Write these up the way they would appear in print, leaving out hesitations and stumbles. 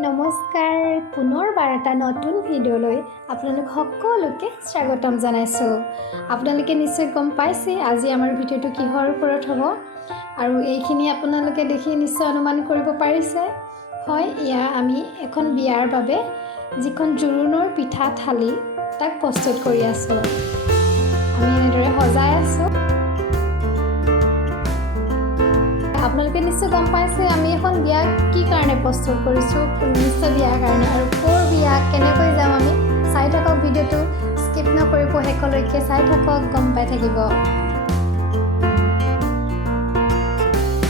নমস্কাৰ পুনৰবাৰ এটা নতুন ভিডিঅ'লৈ আপোনালোক সকলোকে স্বাগতম জনাইছোঁ। আপোনালোকে নিশ্চয় গম পাইছে আজি আমাৰ ভিডিঅ'টো কিহৰ ওপৰত হ'ব আৰু এইখিনি আপোনালোকে দেখি নিশ্চয় অনুমান কৰিব পাৰিছে। হয়, এয়া আমি এখন বিয়াৰ বাবে যিখন জোৰোণৰ পিঠা থালি তাক প্ৰস্তুত কৰি আছোঁ। আমি এনেদৰে সজাই আছোঁ। আপোনালোকে নিশ্চয় গম পাইছে আমি এখন বিয়া কি কাৰণে প্ৰস্তুত কৰিছোঁ, নিশ্চয় বিয়াৰ কাৰণে। আৰু ক'ৰ বিয়া, কেনেকৈ যাম আমি চাই থাকক, ভিডিঅ'টো স্কিপ নকৰিব, শেষলৈকে চাই থাকক, গম পাই থাকিব।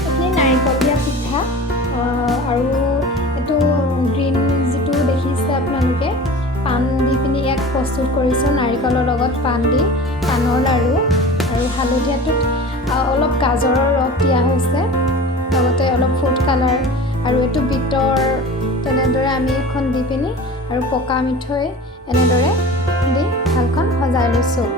এইখিনি নাৰিকল দিয়া পিঠা আৰু এইটো গ্ৰীণ যিটো দেখিছে আপোনালোকে পাণ দি পিনি ইয়াক প্ৰস্তুত কৰিছোঁ। নাৰিকলৰ লগত পাণ দি পাণৰ লাড়ু আৰু হালধীয়াটোত অলপ গাজৰৰ ৰস দিয়া হৈছে, লগতে অলপ ফুড কালাৰ আৰু এইটো বিটৰ। তেনেদৰে আমি এখন দি পিনি আৰু পকা মিঠৈ এনেদৰে দি থালখন সজাই লৈছোঁ।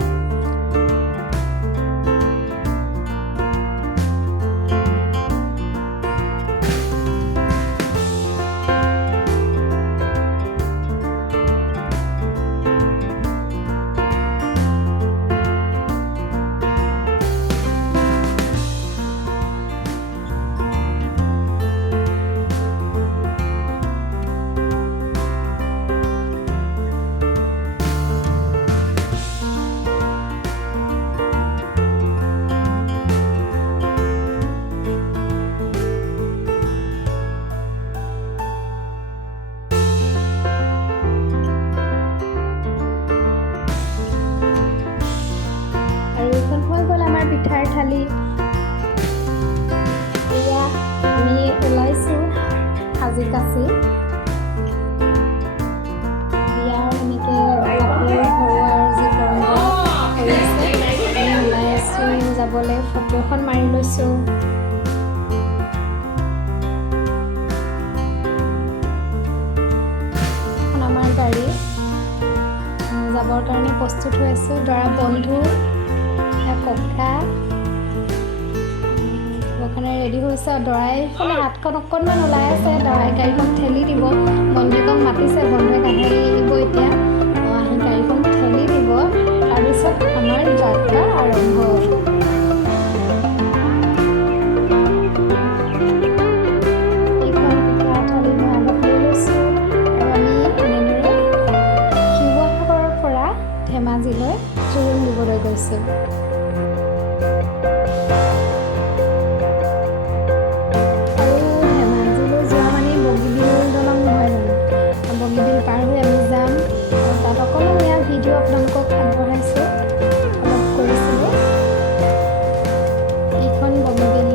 পিঠাৰ থালি এয়া আমি ওলাইছোঁ সাজি কাচি বিয়াৰ এনেকৈ কাপোৰ ভৰোৱাৰ যি পৰম্পৰা হৈ আছে, আমি ওলাই আছোঁ যাবলৈ। ফটো এখন মাৰি লৈছোঁ। এখন আমাৰ গাড়ী যাবৰ কাৰণে প্ৰস্তুত হৈ আছোঁ। দৰা বন্ধু ককা কাৰণে ৰেডি হৈছে। দৰাই ফালে হাতখন অকণমান ওলাই আছে, দৰাই গাড়ীখন ঠেলি দিব। বন্ধুকক মাতিছে, বন্ধুৱে কান্দিব এতিয়া আহি গাড়ীখন ঠেলি দিব। তাৰপিছত আমাৰ যাত্ৰা আৰম্ভ। এইখন পিঠা থালি মই আগত লৈ লৈছোঁ আৰু আমি এনেদৰে শিৱসাগৰৰ পৰা ধেমাজিলৈ জোৰোণ দিবলৈ গৈছোঁ। আপোনালোকক আগবঢ়াইছোঁ, অলপ কৰিছিলোঁ। এইখন বগীবিল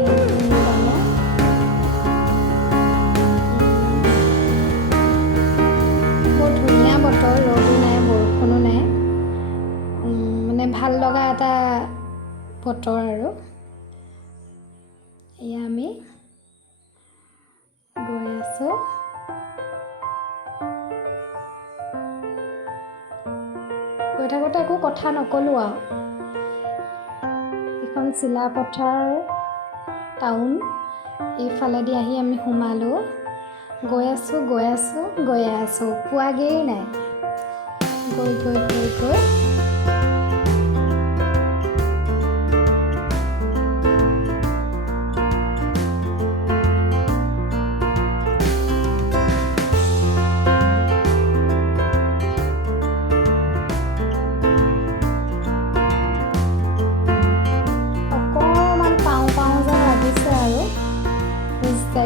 বৰ ধুনীয়া বতৰ, ৰ'দো নাই বৰষুণো নাই, মানে ভাল লগা এটা বতৰ। আৰু এয়া আমি গৈ আছোঁ। গৈ থাকোঁতে একো কথা নক'লোঁ আৰু। এইখন চিলাপথাৰ টাউন, এইফালেদি আহি আমি সোমালোঁ। গৈ আছোঁ পোৱাগেই নাই। গৈ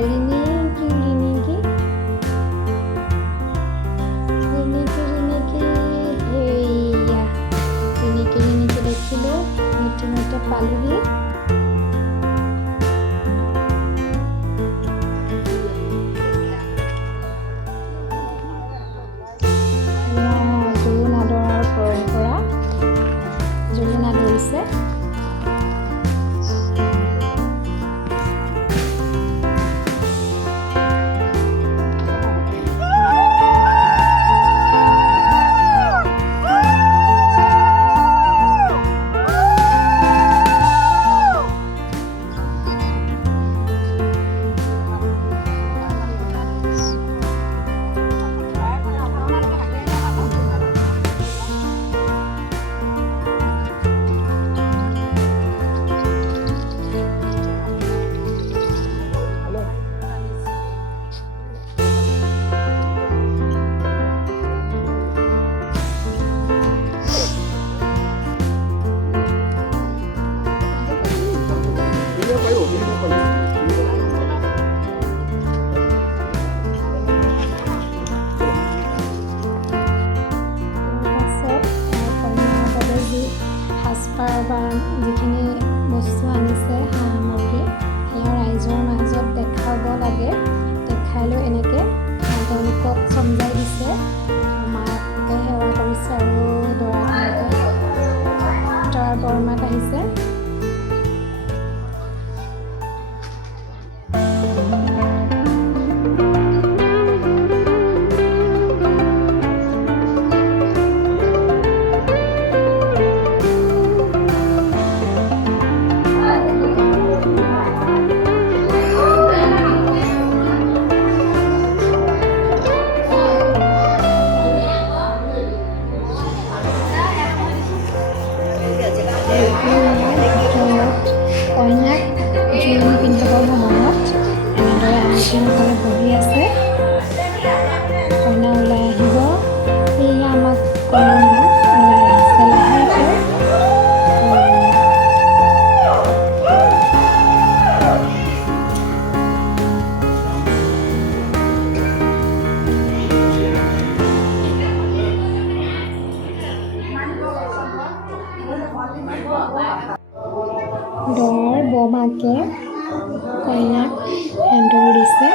ৰিণিকি সেয়া মাকে কইনাক সেন্দুৰ দিছে।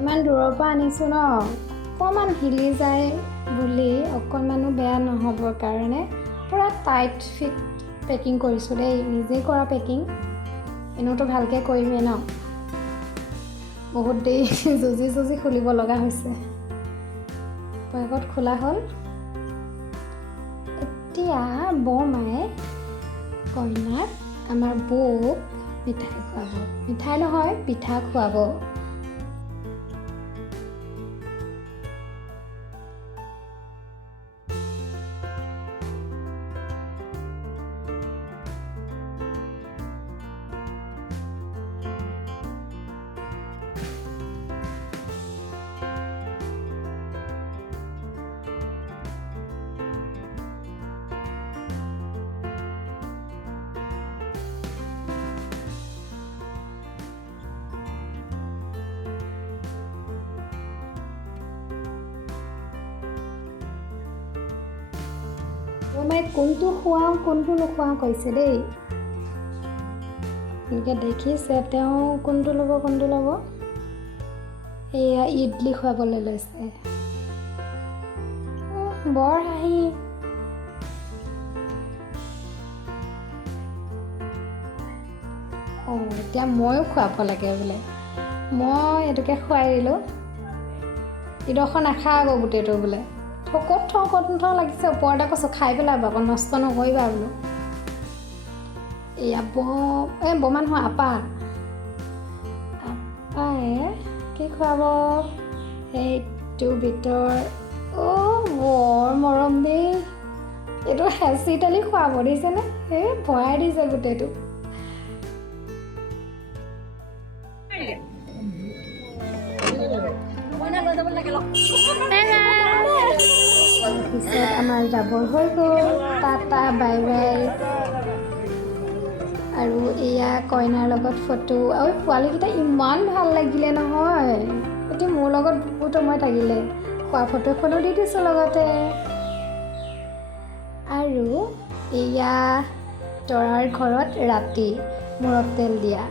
ইমান দূৰৰ পৰা আনিছোঁ ন, অকণমান হিলি যায় বুলি অকণমানো বেয়া নহ'বৰ কাৰণে পূৰা টাইট ফিট পেকিং কৰিছোঁ দেই, নিজেই কৰা পেকিং। এনেওতো ভালকৈ কৰিমেই ন, বহুত দেৰি যুঁজি খুলিব লগা হৈছে। পকেটত খোলা হ'ল। এতিয়া বৰমায়ে কইনাক, আমাৰ বৌক মিঠাই খুৱাব। মিঠাই নহয়, পিঠা খুৱাব। বৰমায়ে কোনটো খুৱাওঁ কোনটো নোখুৱাওঁ কৈছে দেই। এনেকৈ দেখিছে তেওঁ কোনটো ল'ব। এয়া ইডলি খুৱাবলৈ লৈছে। বৰ হাঁহি। এতিয়া ময়ো খুৱাব লাগে বোলে। মই এইটোকে খুৱাই দিলোঁ। ইডোখৰ নাখা আকৌ গোটেইটো বোলে। ক'ত থওঁ লাগিছে, ওপৰতে কৈছোঁ খাই পেলাবা আকৌ, নষ্ট নকৰিবা বোলো। এয়া বৰমা নহয়, আপায়ে কি খুৱাব সেইটো ভিতৰত। বৰ মৰম দেই, এইটো হেঁচি তেলি খুৱাব দিছেনে? ভৰাই দিছে গোটেইটো। পিছত আমাৰ যাবৰ হৈ গ'ল, টাটা বাই বাই। আৰু এয়া কইনাৰ লগত ফটো। আৰু পোৱালীকেইটা ইমান ভাল লাগিলে নহয়, এতিয়া মোৰ লগত বহুত সময় থাকিলে। খোৱা ফটো এখনো দি দিছোঁ লগতে। আৰু এয়া দৰাৰ ঘৰত ৰাতি মূৰত তেল দিয়া।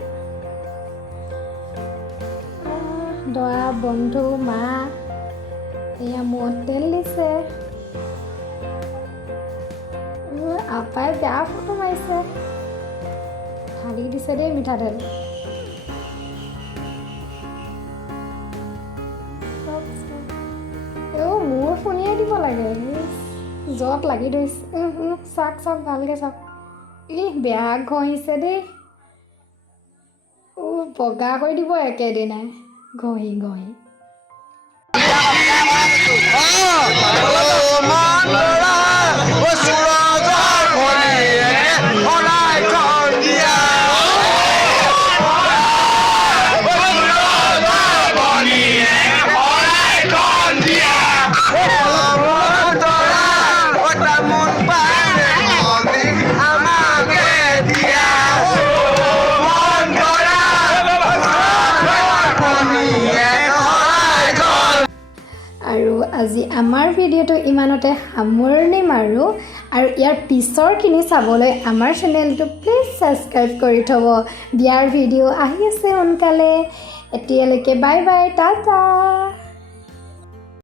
দৰা বন্ধু মা এয়া মূৰত তেল দিছে। আপাই বেয়া ফটো মাৰিছে, ঢালি দিছে দেই মিঠাতেল। মোৰ শুনিয়ে দিব লাগে, যত লাগি ধৰিছে। চাওক ভালকৈ চাওক। বেয়া ঘঁহিছে দেই। বগা কৰি দিব একেদিনাই ঘঁহি। আৰু আজি আমাৰ ভিডিঅ'টো ইমানতে সামৰণি মাৰোঁ। আৰু ইয়াৰ পিছৰখিনি চাবলৈ আমাৰ চেনেলটো প্লিজ ছাবস্ক্ৰাইব কৰি থ'ব। বিয়াৰ ভিডিঅ' আহি আছে সোনকালে। এতিয়ালৈকে বাই বাই, টাটা।